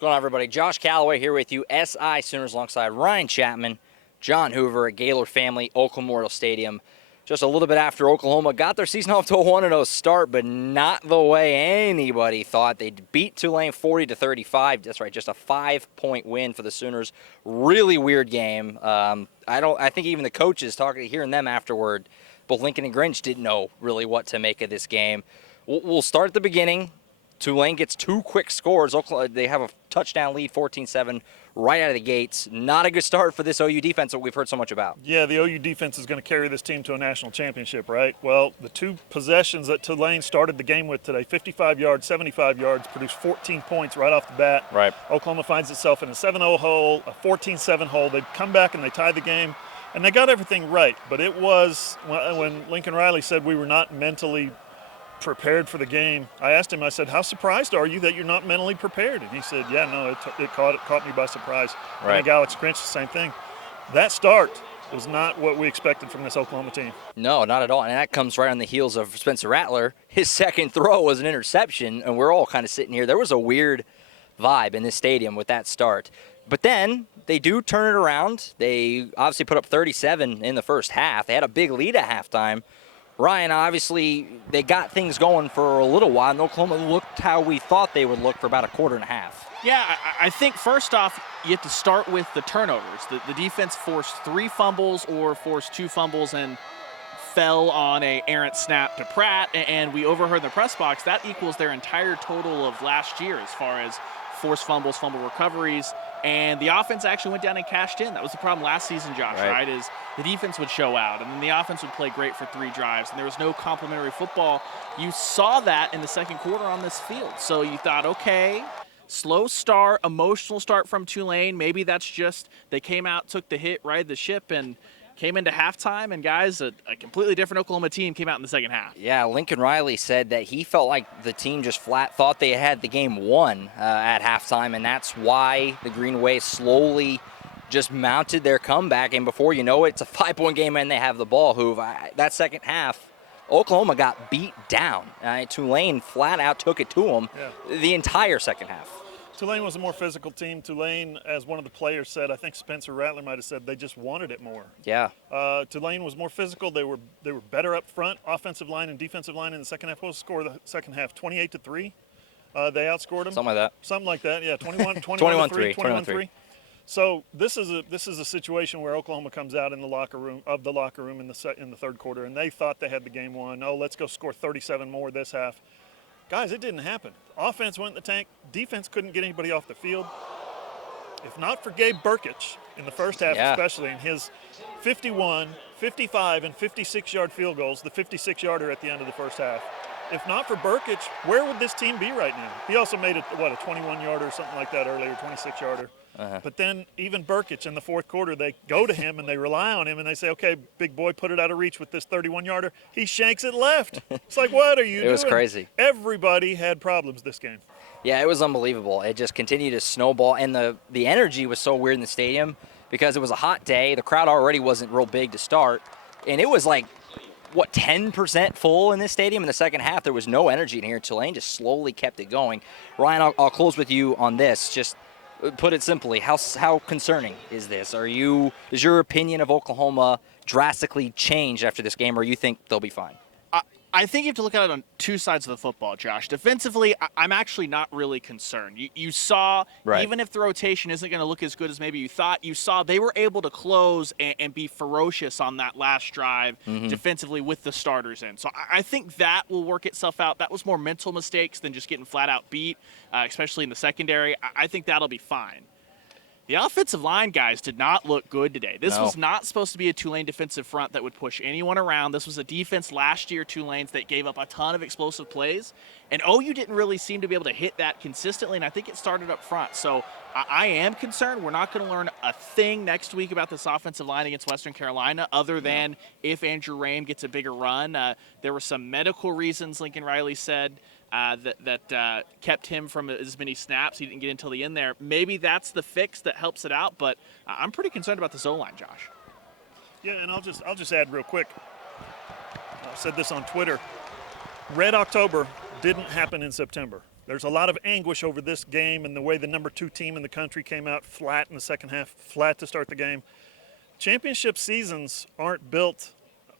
What's going on, everybody? Josh Callaway here with you, SI Sooners, alongside Ryan Chapman, John Hoover at Gaylor Family, Oakland Memorial Stadium. Just a little bit after Oklahoma got their season off to a 1-0 start, but not the way anybody thought. They beat Tulane 40-35. That's right, just a 5-point win for the Sooners. Really weird game. I think even the coaches, hearing them afterward, both Lincoln and Grinch didn't know really what to make of this game. We'll start at the beginning. Tulane gets two quick scores. They have a touchdown lead, 14-7, right out of the gates. Not a good start for this OU defense that we've heard so much about. Yeah, the OU defense is going to carry this team to a national championship, right? Well, the two possessions that Tulane started the game with today, 55 yards, 75 yards, produced 14 points right off the bat. Right. Oklahoma finds itself in a 7-0 hole, a 14-7 hole. They come back and they tie the game, and they got everything right. But it was, when Lincoln Riley said we were not mentally prepared for the game, I asked him, I said, how surprised are you that you're not mentally prepared? And he said, yeah, no, it caught me by surprise. Right. I think Alex Grinch, the same thing. That start was not what we expected from this Oklahoma team. No, not at all. And that comes right on the heels of Spencer Rattler. His second throw was an interception, and we're all kind of sitting here. There was a weird vibe in this stadium with that start. But then they do turn it around. They obviously put up 37 in the first half. They had a big lead at halftime. Ryan, obviously, they got things going for a little while, and Oklahoma looked how we thought they would look for about a quarter and a half. Yeah, I think first off, you have to start with the turnovers. The defense forced 3 fumbles or forced 2 fumbles and fell on a errant snap to Pratt, and we overheard in the press box that equals their entire total of last year as far as forced fumbles, fumble recoveries, and the offense actually went down and cashed in. That was the problem last season, Josh, right? Is the defense would show out, and then the offense would play great for 3 drives, and there was no complimentary football. You saw that in the second quarter on this field. So you thought, okay, slow start, emotional start from Tulane. Maybe that's just they came out, took the hit, ride the ship, and came into halftime, and guys, a completely different Oklahoma team came out in the second half. Yeah, Lincoln Riley said that he felt like the team just flat thought they had the game won at halftime, and that's why the Green Wave slowly just mounted their comeback, and before you know it, it's a 5-point game and they have the ball. That second half, Oklahoma got beat down. Tulane flat out took it to them the entire second half. Tulane was a more physical team. Tulane, as one of the players said, I think Spencer Rattler might have said, they just wanted it more. Yeah. Tulane was more physical. They were better up front, offensive line and defensive line in the second half. What was the score of the second half? 28-3. They outscored them. Something like that. Yeah, 21-3. 21-3. So this is a situation where Oklahoma comes out in the locker room in the third quarter, and they thought they had the game won. Oh, let's go score 37 more this half. Guys, it didn't happen. Offense went in the tank. Defense couldn't get anybody off the field. If not for Gabe Burkich in the first half, especially in his 51, 55, and 56-yard field goals, the 56-yarder at the end of the first half. If not for Burkich, where would this team be right now? He also made a 21-yarder or something like that earlier, 26-yarder. But then even Burkich in the fourth quarter, they go to him and they rely on him and they say, okay, big boy, put it out of reach with this 31-yarder. He shanks it left. It's like, what are you doing? It was crazy. Everybody had problems this game. Yeah, it was unbelievable. It just continued to snowball, and the energy was so weird in the stadium because it was a hot day. The crowd already wasn't real big to start, and it was like, 10% full in this stadium in the second half. There was no energy in here. Tulane just slowly kept it going. Ryan, I'll close with you on this. Just put it simply, how concerning is this? Is your opinion of Oklahoma drastically changed after this game, or you think they'll be fine? I think you have to look at it on 2 sides of the football, Josh. Defensively, I'm actually not really concerned. You saw, even if the rotation isn't going to look as good as maybe you thought, you saw they were able to close and be ferocious on that last drive defensively with the starters in. So I think that will work itself out. That was more mental mistakes than just getting flat out beat, especially in the secondary. I think that'll be fine. The offensive line guys did not look good today. This was not supposed to be a Tulane defensive front that would push anyone around. This was a defense last year, Tulane's, that gave up a ton of explosive plays. And OU didn't really seem to be able to hit that consistently, and I think it started up front. So I am concerned. We're not going to learn a thing next week about this offensive line against Western Carolina other than if Andrew Rame gets a bigger run. There were some medical reasons, Lincoln Riley said, that kept him from as many snaps. He didn't get until the end there. Maybe that's the fix that helps it out, but I'm pretty concerned about this O-line, Josh. Yeah, and I'll just add real quick. I said this on Twitter. Red October didn't happen in September. There's a lot of anguish over this game and the way the number 2 team in the country came out flat in the second half, flat to start the game. Championship seasons aren't built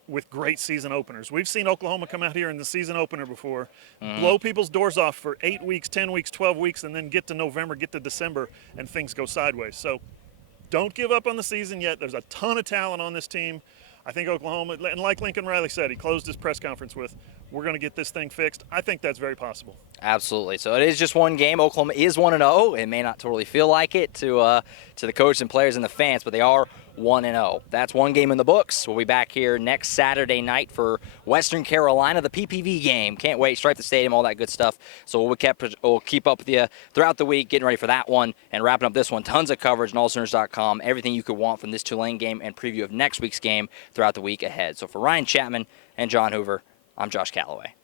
with great season openers. We've seen Oklahoma come out here in the season opener before, blow people's doors off for 8 weeks, 10 weeks, 12 weeks, and then get to November, get to December, and things go sideways. So don't give up on the season yet. There's a ton of talent on this team. I think Oklahoma, and like Lincoln Riley said, he closed his press conference with, we're going to get this thing fixed. I think that's very possible. Absolutely. So it is just one game. Oklahoma is 1-0. It may not totally feel like it to the coach and players and the fans, but they are 1-0. That's one game in the books. We'll be back here next Saturday night for Western Carolina, the PPV game. Can't wait. Stripe the stadium, all that good stuff. So we'll keep up with you throughout the week, getting ready for that one and wrapping up this one. Tons of coverage on allsooners.com. Everything you could want from this Tulane game and preview of next week's game throughout the week ahead. So for Ryan Chapman and John Hoover, I'm Josh Callaway.